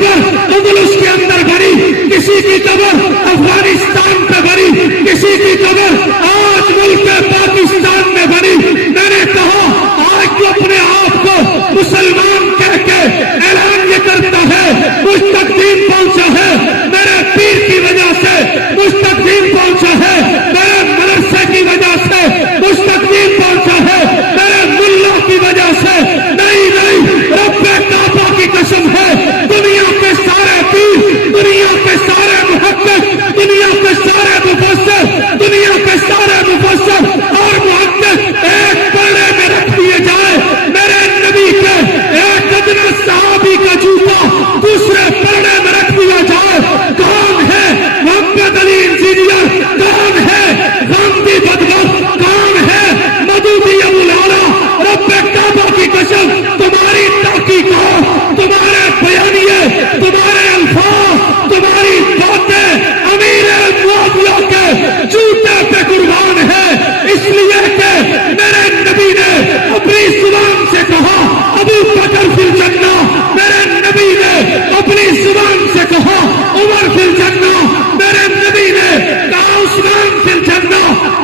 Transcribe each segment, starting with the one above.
قبر اندلس کے اندر بنی، کسی کی قبر افغانستان پہ بنی، کسی کی قبر آج ملک پاکستان میں بنی۔ میں نے کہا آج تو اپنے آپ کو مسلمان کہہ کے اعلان یہ کرتا ہے مجھ تک دین پہنچا ہے میرے پیر کی وجہ سے، مجھ تک دین پہنچا ہے میرے مدرسے کی وجہ سے، مجھ تک دین پہنچا ہے میرے ملا کی وجہ سے۔ نہیں نہیں، رب کعبہ کی قسم ہے، دنیا کے سارے پیر، دنیا کے سارے محقق، دنیا کے سارے مفسر، دنیا کے سارے مفسر اور محقق ایک پلڑے میں رکھ دیے جائے، میرے نبی کے ایک ادنا صحابی کا جوتا دوسرے پلڑے میں رکھ دیا جائے، کون ہے محمد علی انجینئر، کون ہے غامدی بدبخت، کون ہے مودودی ابو لالا؟ رب کعبہ کی قسم تمہاری تحقیقات، تمہارے بیانیے، تمہارے الفاظ، تمہاری باتیں امیر معاویہ کے جوتے پہ قربان ہے، اس لیے کہ میرے نبی نے اپنی زبان سے کہا ابو بکر فی الجنہ، میرے نبی نے اپنی زبان سے کہا عمر فی الجنہ، میرے نبی نے کہا عثمان فی الجنہ،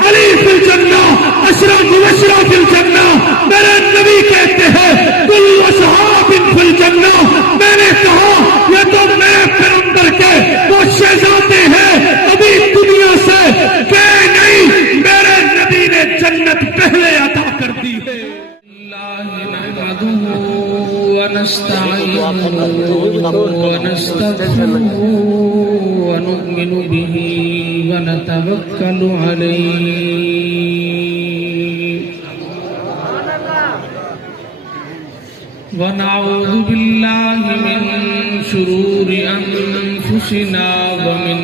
علی فی الجنہ، عشرہ مبشرہ فی الجنہ، میرے نبی کہتے ہیں کل اصحاب فی الجنہ۔ میں نے کہا یہ تو میرے پیغمبر کے وہ شہزادے ہیں ابھی دنیا سے گئے نہیں، میرے نبی نے جنت پہلے عطا کر دی ہے۔ نحمده ونستعينه ونستغفره ونؤمن به ونتوكل عليه ونعوذ بالله من شرور أنفسنا ومن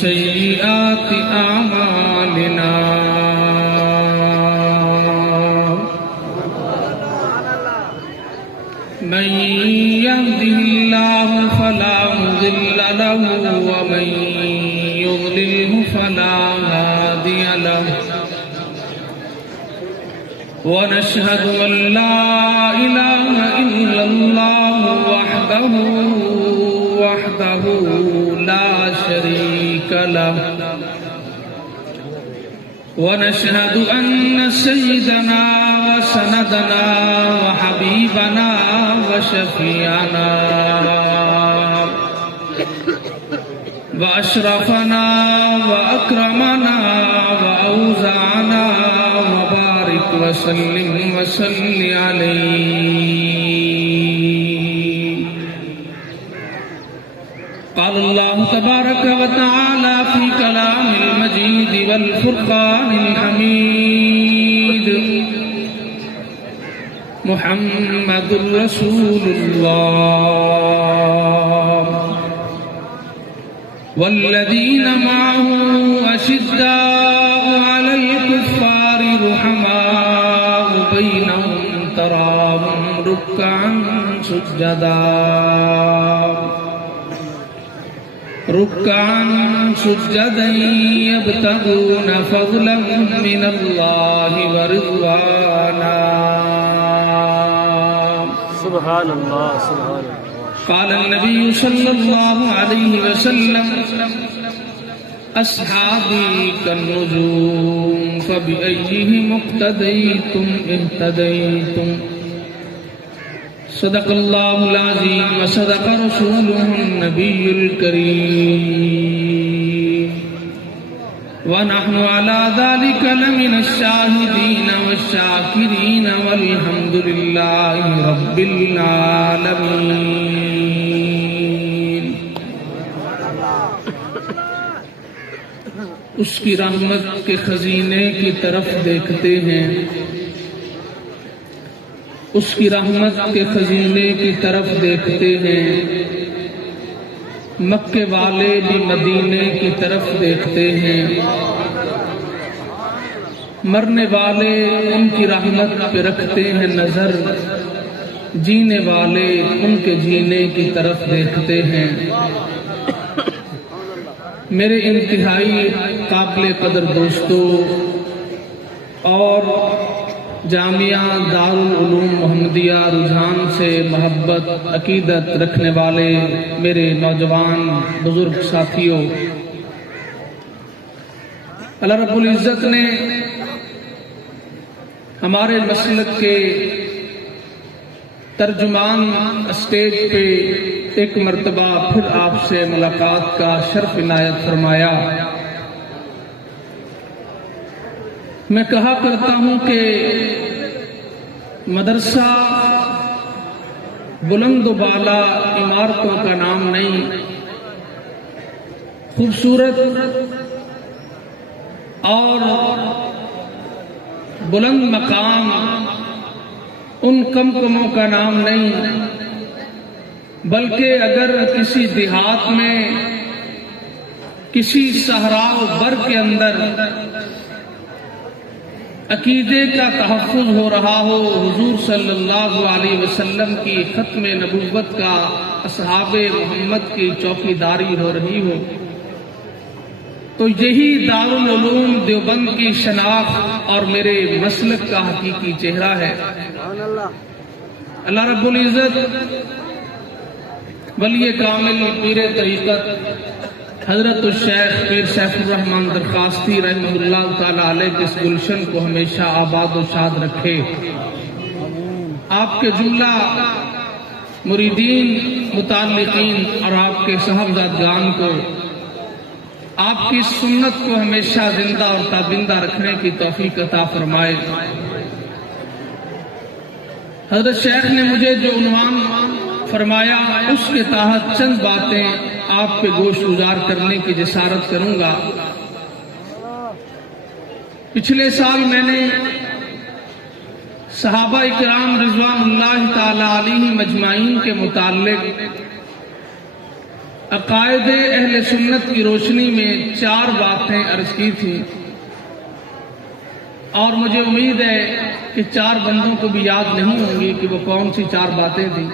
سيئات أعمالنا من يهده الله فلا مضل له ومن يضلله فلا هادي له ونشهد أن لا إله إلا الله وحده لا شريك له ونشهد أن سيدنا وسندنا وحبيبنا وشفيعنا وأشرفنا وأكرمنا وأوزعنا وبارك وسلم وسل عليه۔ قال الله تبارك وتعالى في كلام المجيد والفرقان الحميد محمد رسول الله والذين معه أشداء على الكفار رحماء بينهم تراهم ركعا سجدا يبتغون فضلا من الله ورضوانا۔ سبحان الله سبحان الله۔ قال النبي صلى الله عليه وسلم أصحابي كالنجوم فبأيهم اقتديتم اهتديتم۔ صدق الله العظيم وصدق رسوله النبي الكريم ونحن على ذلك لمن الشاهدين والشاكرين والحمد لله رب العالمين۔ اس کی رحمت کے خزینے کی طرف دیکھتے ہیں، اس کی رحمت کے خزینے کی طرف دیکھتے ہیں، مکے والے بھی مدینے کی طرف دیکھتے ہیں، مرنے والے ان کی رحمت پہ رکھتے ہیں نظر، جینے والے ان کے جینے کی طرف دیکھتے ہیں۔ میرے انتہائی قابل قدر دوستو اور جامعہ دارالعلوم محمدیہ رجحان سے محبت عقیدت رکھنے والے میرے نوجوان بزرگ ساتھیوں، اللہ رب العزت نے ہمارے مسلک کے ترجمان اسٹیج پہ ایک مرتبہ پھر آپ سے ملاقات کا شرف عنایت فرمایا۔ میں کہا کرتا ہوں کہ مدرسہ بلند و بالا عمارتوں کا نام نہیں، خوبصورت اور بلند مقام ان کمکموں کا نام نہیں، بلکہ اگر کسی دیہات میں کسی صحرا و بر کے اندر عقیدے کا تحفظ ہو رہا ہو، حضور صلی اللہ علیہ وسلم کی ختم نبوت کا اصحاب محمد کی چوکیداری ہو رہی ہو، تو یہی دارالعلوم دیوبند کی شناخت اور میرے مسلک کا حقیقی چہرہ ہے۔ اللہ رب العزت ولی کامل پیر طریقت حضرت الشیخ پیر سیف الرحمن درخواستی رحمہ اللہ تعالی علیہ کے اس گلشن کو ہمیشہ آباد و شاد رکھے۔ آپ کے جملہ مریدین، متعلقین اور آپ کے صاحبزادگان کو آپ کی سنت کو ہمیشہ زندہ اور تابندہ رکھنے کی توفیق عطا فرمائے۔ حضرت شیخ نے مجھے جو عنوان فرمایا اس کے تحت چند باتیں آپ کے گوش گزار کرنے کی جسارت کروں گا۔ پچھلے سال میں نے صحابہ اکرام رضوان اللہ تعالی علیہ مجمعین کے متعلق عقائد اہل سنت کی روشنی میں 4 باتیں عرض کی تھی، اور مجھے امید ہے کہ 4 بندوں کو بھی یاد نہیں ہوں گی کہ وہ کون سی 4 باتیں تھیں۔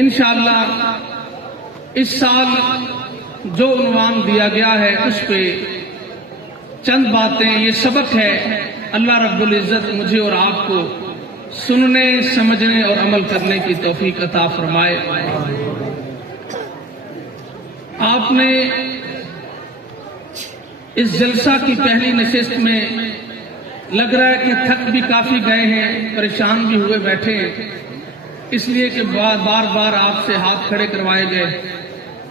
انشاءاللہ اس سال جو عنوان دیا گیا ہے اس پہ چند باتیں، یہ سبق ہے، اللہ رب العزت مجھے اور آپ کو سننے، سمجھنے اور عمل کرنے کی توفیق عطا فرمائے۔ آپ نے اس جلسہ کی پہلی نشست میں لگ رہا ہے کہ تھک بھی کافی گئے ہیں، پریشان بھی ہوئے بیٹھے ہیں، اس لیے کہ بار بار آپ سے ہاتھ کھڑے کروائے گئے،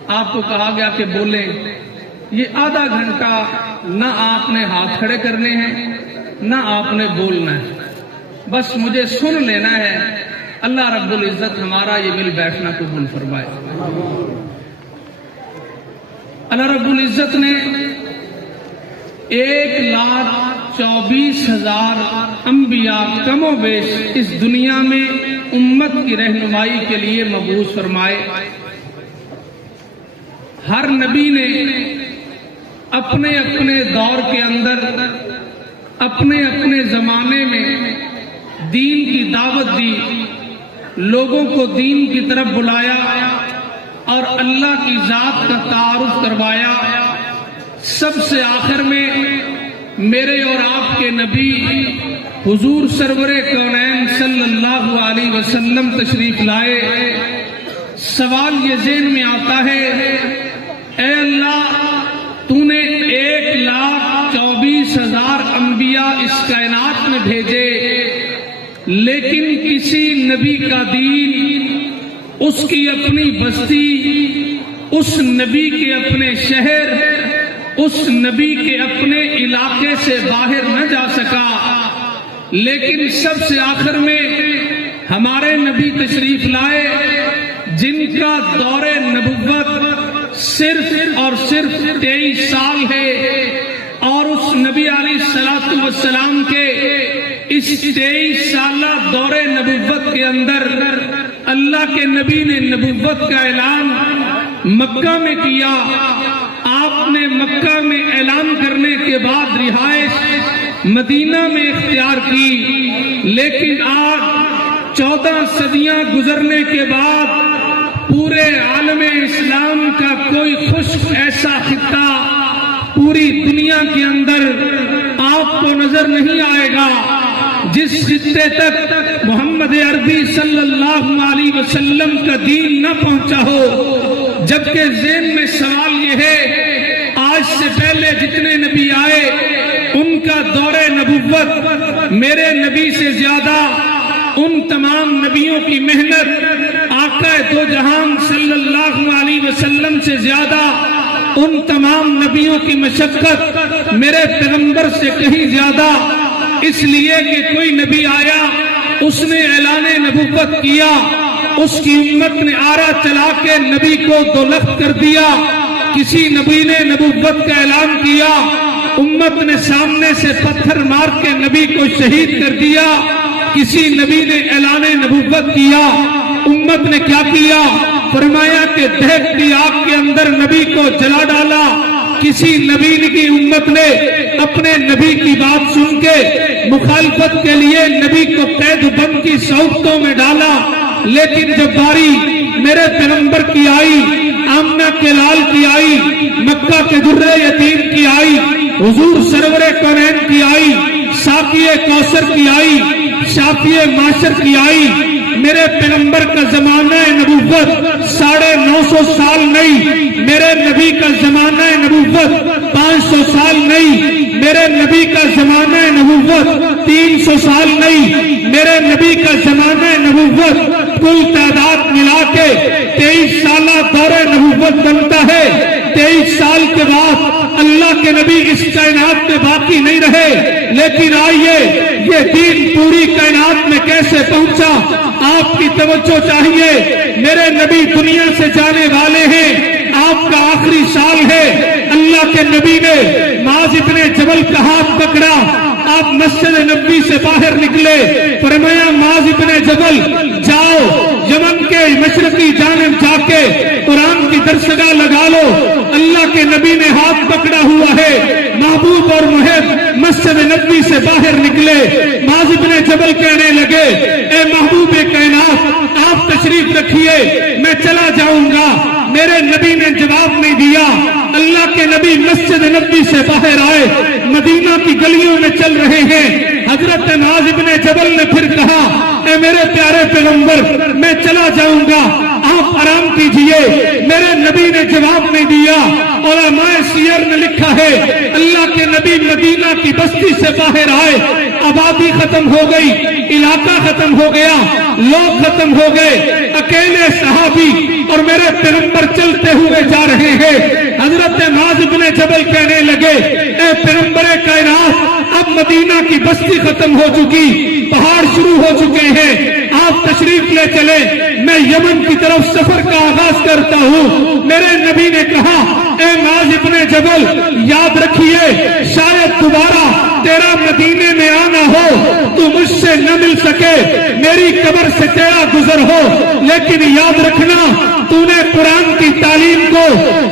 آپ کو کہا گیا کہ بولیں۔ یہ آدھا گھنٹہ نہ آپ نے ہاتھ کھڑے کرنے ہیں نہ آپ نے بولنا ہے، بس مجھے سن لینا ہے۔ اللہ رب العزت ہمارا یہ مل بیٹھنا قبول فرمائے۔ اللہ رب العزت نے 1,24,000 انبیاء کم و بیش اس دنیا میں امت کی رہنمائی کے لیے مبعوث فرمائے۔ ہر نبی نے اپنے اپنے دور کے اندر، اپنے اپنے زمانے میں دین کی دعوت دی، لوگوں کو دین کی طرف بلایا اور اللہ کی ذات کا تعارف کروایا۔ سب سے آخر میں میرے اور آپ کے نبی حضور سرور کونین صلی اللہ علیہ وسلم تشریف لائے۔ سوال یہ ذہن میں آتا ہے، اے اللہ، تو نے 1,24,000 انبیاء اس کائنات میں بھیجے، لیکن کسی نبی کا دین، اس کی اپنی بستی، اس نبی کے اپنے شہر، اس نبی کے اپنے علاقے سے باہر نہ جا سکا، لیکن سب سے آخر میں ہمارے نبی تشریف لائے جن کا دور نبوت صرف اور صرف 23 سال ہے، اور اس نبی علیہ الصلوۃ والسلام کے اس 23 سالہ دور نبوت کے اندر اللہ کے نبی نے نبوت کا اعلان مکہ میں کیا۔ آپ نے مکہ میں اعلان کرنے کے بعد رہائش مدینہ میں اختیار کی، لیکن آج 14 صدیاں گزرنے کے بعد پورے عالم اسلام کا کوئی خشک ایسا خطہ پوری دنیا کے اندر آپ کو نظر نہیں آئے گا جس خطے تک محمد عربی صلی اللہ علیہ وسلم کا دین نہ پہنچا ہو، جبکہ ذہن میں سوال یہ ہے آج سے پہلے جتنے نبی آئے ان کا دور نبوت میرے نبی سے زیادہ، ان تمام نبیوں کی محنت آقا دو جہان صلی اللہ علیہ وسلم سے زیادہ، ان تمام نبیوں کی مشقت میرے پیغمبر سے کہیں زیادہ، اس لیے کہ کوئی نبی آیا اس نے اعلان نبوت کیا، اس کی امت نے آرا چلا کے نبی کو دوزخ کر دیا، کسی نبی نے نبوت کا اعلان کیا، امت نے سامنے سے پتھر مار کے نبی کو شہید کر دیا، کسی نبی نے اعلان نبوت کیا، امت نے کیا کیا؟ فرمایا کہ دہکتی آگ کے اندر نبی کو جلا ڈالا، کسی نبی کی امت نے اپنے نبی کی بات سن کے مخالفت کے لیے نبی کو قید بند کی صحبتوں میں ڈالا، لیکن جب باری میرے پیغمبر کی آئی، آمنہ کے لال کی آئی، مکہ کے درے یتیم کی آئی، حضور سرور کونین کی آئی، ساقی کوثر کی آئی، شافی معاشر کی آئی، میرے پیغمبر کا زمانہ نبوت 950 سال نہیں، میرے نبی کا زمانہ نبوت 500 سال نہیں، میرے نبی کا زمانہ نبوت 300 سال نہیں، میرے نبی کا زمانہ نبوت کل تعداد ملا کے 23 سالہ دور نبوت بنتا ہے۔ 23 سال کے بعد اللہ کے نبی اس کائنات میں باقی نہیں رہے، لیکن آئیے یہ دین پوری کائنات میں کیسے پہنچا آپ کی توجہ چاہیے۔ میرے نبی دنیا سے جانے والے ہیں، آپ کا آخری سال ہے، اللہ کے نبی نے معاذ ابن جبل کا ہاتھ پکڑا، آپ مسجد نبوی سے باہر نکلے، فرمایا معاذ ابن جبل جاؤ یمن کے مشرقی جانب جا کے قرآن کی درسگاہ لگا لو۔ اللہ کے نبی نے ہاتھ پکڑا ہوا ہے، محبوب اور محب مسجد نبوی سے باہر نکلے، معاذ ابن جبل کہنے لگے اے محبوب کائنات آپ تشریف رکھیے میں چلا جاؤں گا۔ میرے نبی نے جواب نہیں دیا، اللہ کے نبی مسجد نبوی سے باہر آئے، مدینہ کی گلیوں میں چل رہے ہیں، حضرت معاذ ابن جبل نے پھر کہا اے میرے پیارے پیغمبر میں چلا جاؤں گا، آپ آرام کیجئے۔ میرے نبی نے جواب نہیں دیا۔ علماء سیر نے لکھا ہے اللہ کے نبی مدینہ کی بستی سے باہر آئے، آبادی ختم ہو گئی، علاقہ ختم ہو گیا، لوگ ختم ہو گئے، اکیلے صحابی اور میرے پیغمبر چلتے ہوئے جا رہے ہیں۔ حضرت معاذ بن جبل کہنے لگے اے پیغمبر کائنات اب مدینہ کی بستی ختم ہو چکی، پہاڑ شروع ہو چکے ہیں، آپ تشریف لے چلے، میں یمن کی طرف سفر کا آغاز کرتا ہوں۔ میرے نبی نے کہا اے معاذ بن جبل یاد رکھیے شاید دوبارہ تیرا مدینے میں آنا ہو تو مجھ سے نہ مل سکے، میری قبر سے تیرا گزر ہو، لیکن یاد رکھنا تو نے قرآن کی تعلیم کو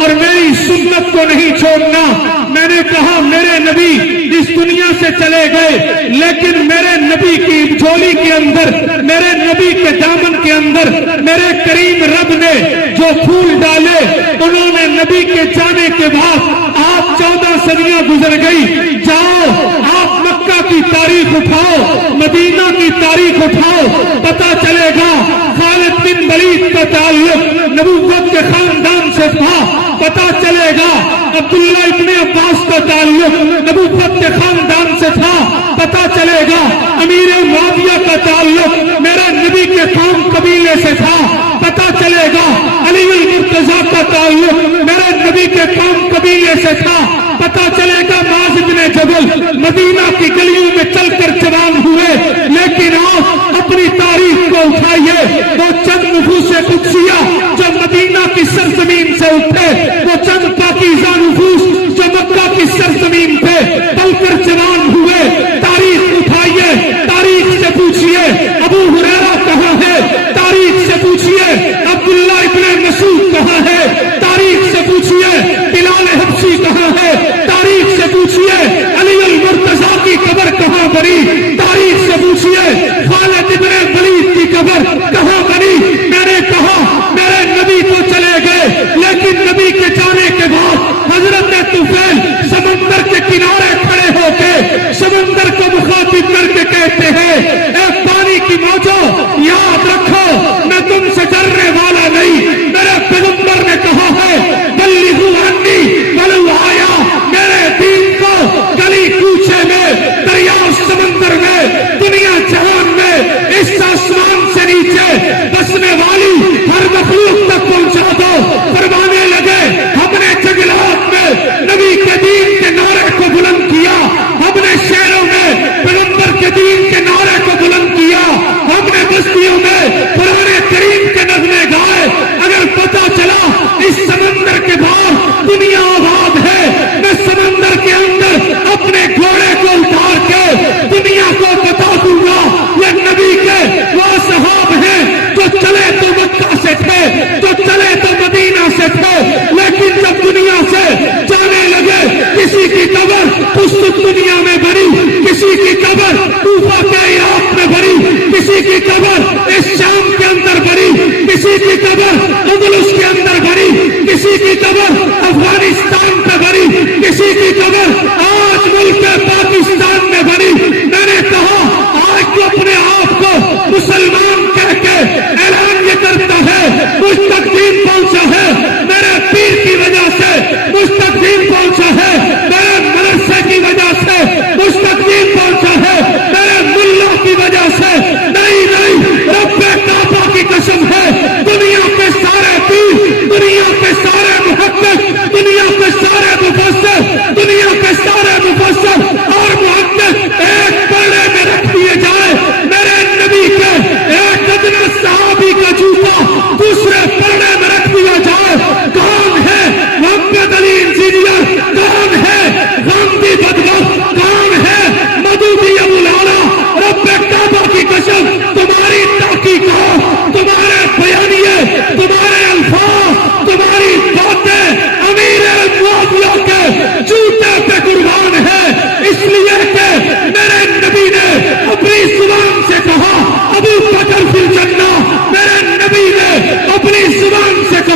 اور میری سنت کو نہیں چھوڑنا۔ میں نے کہا میرے نبی اس دنیا سے چلے گئے، لیکن میرے نبی کی جھولی کے اندر، میرے نبی کے دامن کے اندر میرے کریم رب نے جو پھول ڈالے انہوں نے نبی کے جانے کے بعد آپ 14 صدیاں گزر گئی۔ جاؤ آپ مکہ کی تاریخ اٹھاؤ، مدینہ کی تاریخ اٹھاؤ، پتہ چلے گا خالد بن ولید کا تعلق نبوت کے خاندان سے تھا، پتہ چلے گا عبداللہ ابن عباس کا تعلق نبوت کے خاندان سے تھا، پتہ چلے گا امیر معاویہ کا تعلق میرے نبی کے قوم قبیلے سے تھا، پتہ چلے گا علی المرتضیٰ کا تعلق میرے نبی کے قوم قبیلے سے تھا، پتہ چلے گا معاذ بن جبل مدینہ کی گلیوں میں چل کر جوان ہوئے، لیکن آپ اپنی تاریخ کو اٹھائیے، وہ چند نفوس قدسیہ جو مدینہ کی سرزمین سے اٹھے، وہ چند پاکیزہ نفوس جو مکہ کی سرزمین پہ پل کر جوان ہوئے، تاریخ اٹھائیے، تاریخ سے پوچھئے ابو ہریرہ کہاں ہے، تاریخ سے پوچھئے عبداللہ ابن مسعود کہاں ہے، تاریخ سے پوچھئے بلال حبشی کہاں ہے، تاریخ سے پوچھئے علی المرتضیٰ کی قبر کہاں بنی، تاریخ سے پوچھئے خالد ابن ولید کی قبر کہاں بنی۔ میں نے کہا میرے نبی تو چلے گئے، لیکن نبی کے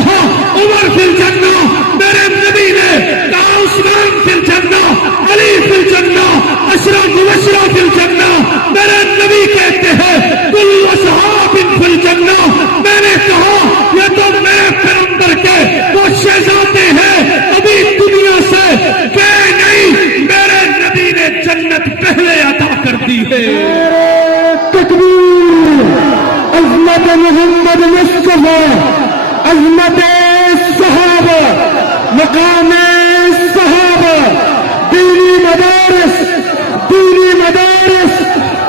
کہا عمر فی الجنہ، میرے نبی نے کہا عثمان فی الجنہ، علی فی الجنہ، عشرہ مبشرہ فی الجنہ، میرے نبی کہتے ہیں کل اصحاب فی الجنہ، میں نے کہا یہ تو میرے پیغمبر کے وہ شہزادے ہیں ابھی دنیا سے گئے نہیں، میرے نبی نے جنت پہلے عطا کر دی ہے۔ تکبیر، عظمت محمد مصطفیٰ، عظمت صحابہ، مقام صحابہ، دینی مدارس،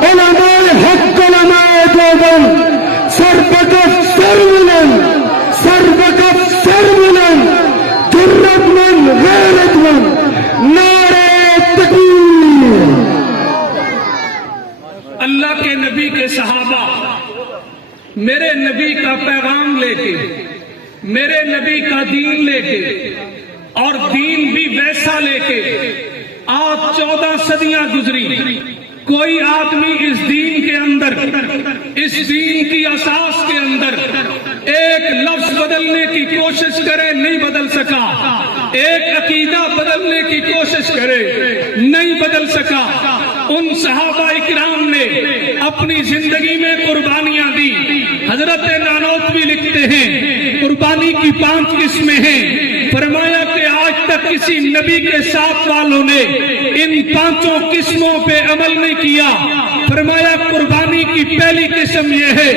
علماء حق، علماء دیوبند، سر بکف سر بلند، جرت مند، غیرت مند، نعرہ تکبیر۔ اللہ کے نبی کے صحابہ میرے نبی کا پیغام لے کے، میرے نبی کا دین لے کے، اور دین بھی ویسا لے کے آج 14 صدیاں گزری، کوئی آدمی اس دین کے اندر، اس دین کی اساس کے اندر ایک لفظ بدلنے کی کوشش کرے نہیں بدل سکا، ایک عقیدہ بدلنے کی کوشش کرے نہیں بدل سکا۔ ان صحابہ اکرام نے اپنی زندگی میں قربانیاں دی۔ حضرت نانوتوی لکھتے ہیں قربانی کی 5 قسمیں ہیں، فرمایا کہ آج تک کسی نبی کے ساتھ والوں نے ان 5 قسموں پہ عمل نہیں کیا۔ فرمایا قربانی کی پہلی قسم یہ ہے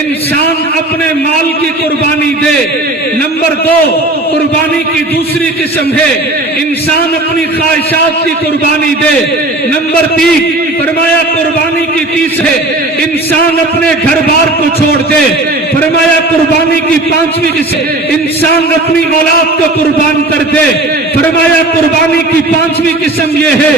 انسان اپنے مال کی قربانی دے۔ نمبر 2 قربانی کی دوسری قسم ہے انسان اپنی خواہشات کی قربانی دے۔ نمبر 3 فرمایا قربانی کی تیسری ہے انسان اپنے گھر بار کو چھوڑ دے۔ فرمایا قربانی کی 5ویں قسم انسان اپنی اولاد کو قربان کر دے۔ فرمایا قربانی کی 5ویں قسم یہ ہے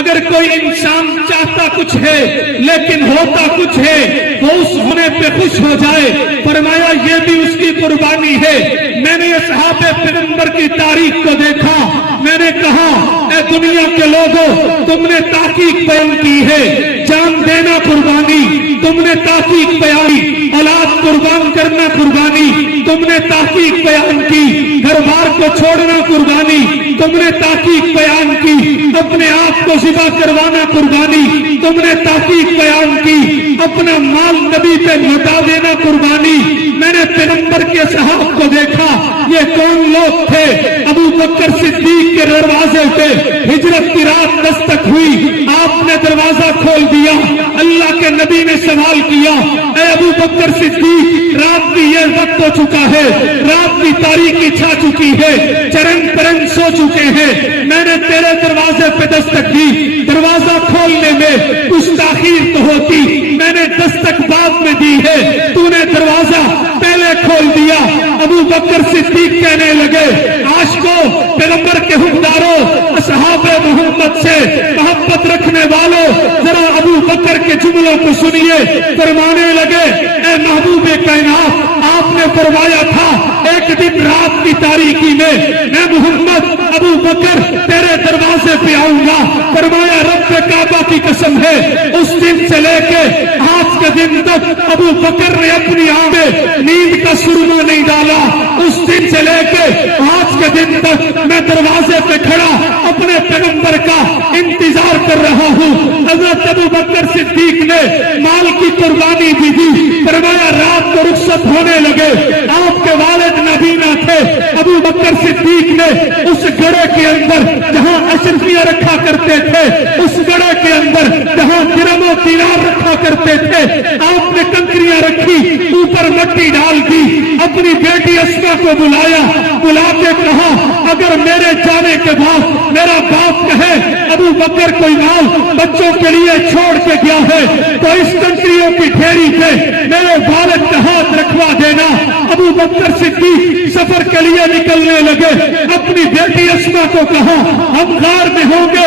اگر کوئی انسان چاہتا کچھ ہے لیکن ہوتا کچھ ہے وہ اس ہونے پہ خوش ہو جائے، فرمایا یہ بھی اس کی قربانی ہے۔ میں نے اصحاب پیغمبر کی تاریخ کو دیکھا، میں نے کہا اے دنیا کے لوگوں تم نے تحقیق بیان کی ہے، جان دینا قربانی، تم نے تحقیق بیان کی، اولاد قربان کرنا قربانی، تم نے تحقیق بیان کی، گھر بار کو چھوڑنا قربانی، تم نے تحقیق بیان کی، اپنے آپ کو ذبح کروانا قربانی، تم نے تحقیق بیان کی، اپنا مال نبی پہ لوٹا دینا قربانی۔ میں نے پیغمبر کے صحابہ کو دیکھا، یہ کون لوگ تھے؟ ابو بکر صدیق کے دروازے پہ ہجرت کی رات دستک ہوئی، آپ نے دروازہ کھول دیا، اللہ کے نبی نے سوال کیا اے ابو بکر صدیق رات کی یہ وقت ہو چکا ہے، رات کی تاریکی چھا چکی ہے، چرن پرن سو چکے ہیں، میں نے تیرے دروازے پہ دستک دی، دروازہ کھولنے میں کچھ تاخیر تو ہوتی، میں نے دستک بعد میں دی ہے، تو نے دروازہ پہلے کھول دیا۔ ابو بکر صدیق کہنے لگے عاشقوں، پیغمبر کے حکمداروں، اصحاب محمد سے محبت رکھنے والوں، ذرا ابو بکر کے جملوں کو سنیے۔ فرمانے لگے اے محبوب کائنات، آپ نے فرمایا تھا ایک دن رات کی تاریکی میں میں محمد ابو بکر تیرے دروازے پہ آؤں گا۔ فرمایا رب کعبہ کی قسم ہے اس دن سے لے کے آج کے دن تک ابو بکر نے اپنی آنکھ میں نیند کا سرما نہیں ڈالا، اس دن سے لے کے آج کے دن تک میں دروازے پہ کھڑا اپنے پیغمبر کا انتظار کر رہا ہوں۔ حضرت ابو بکر صدیق نے مال کی قربانی بھی دی۔ فرمایا رات کو رخصت ہونے لگے، آپ کے والد نبینا تھے، ابو بکر صدیق نے اس گڑے کے اندر جہاں اشرفیاں رکھا کرتے تھے، اس گڑے کے اندر جہاں درم و دینار رکھا کرتے تھے، آپ نے کنکریاں رکھی، اوپر مٹی ڈال دی، اپنی بیٹی اسما کو بلایا، بلا کے کہا اگر میرے جانے کے بعد میرا باپ کہے ابو بکر کوئی مال بچوں کے لیے چھوڑ کے گیا ہے تو اس کنکریوں کی ڈھیری پہ میرے والد کا ہاتھ رکھوا دینا۔ ابو بکر صدیق سفر کے لیے نکلنے لگے، اپنی بیٹی اسما کو کہا ہم غار میں ہوں گے،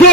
2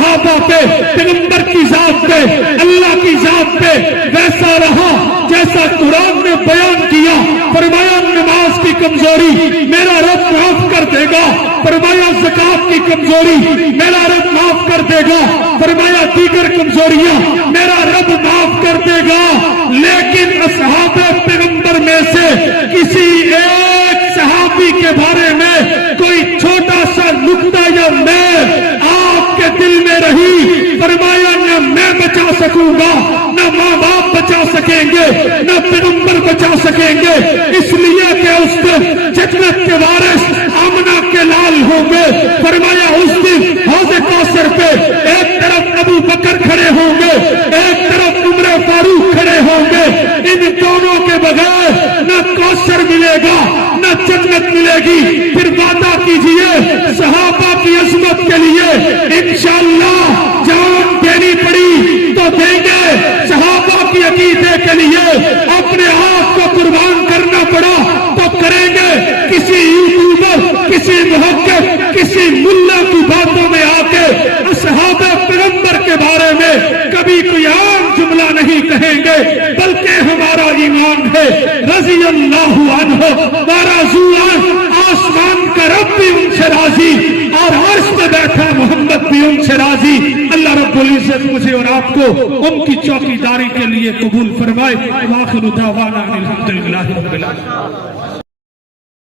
صحابہ پہ، پیغمبر کی ذات پہ، اللہ کی ذات پہ ویسا رہا جیسا قرآن نے بیان کیا۔ فرمایا نماز کی کمزوری میرا رب معاف کر دے گا، فرمایا زکات کی کمزوری میرا رب معاف کر دے گا، فرمایا دیگر کمزوریاں میرا رب معاف کر دے گا۔ لیکن اصحاب پیغمبر میں سے کسی ایک صحابی کے بارے میں کوئی چھوٹا سا نقطہ یا میل آپ کے دل میں رہی، فرمایا نہ میں بچا سکوں گا، نہ ماں باپ بچا سکیں گے، نہ پیغمبر بچا سکیں گے، اس لیے کہ اس دن جنت کے وارث آمنہ کے لال ہوں گے۔ فرمایا اس دن حوض کوثر پہ ایک طرف ابو بکر کھڑے ہوں گے، ایک طرف عمر فاروق کھڑے ہوں گے۔ ان دونوں کے بغیر نہ کوثر ملے گا نہ جنت ملے گی۔ پھر وعدہ کیجئے صحابہ کی عظمت کے لیے انشاءاللہ جان دینی پڑی تو دیں گے، صحابہ کی عقیدے کے لیے اپنے آپ کو قربان کرنا پڑا تو کریں گے۔ کسی یوٹیوبر، کسی محقق، کسی ملا کی باتوں میں آ کے اصحاب پیغمبر کے بارے میں کبھی کوئی عام جملہ نہیں کہیں گے، بلکہ ہمارا ایمان ہے رضی اللہ عنہ ورضوان، آسمان کا رب بھی ان سے راضی اور عرش پہ بیٹھا محمد بھی ان سے راضی۔ اللہ رب العزت مجھے اور آپ کو ان کی چوکیداری کے لیے قبول فرمائے۔ وآخر دعوانا الحمدللہ رب العالمین۔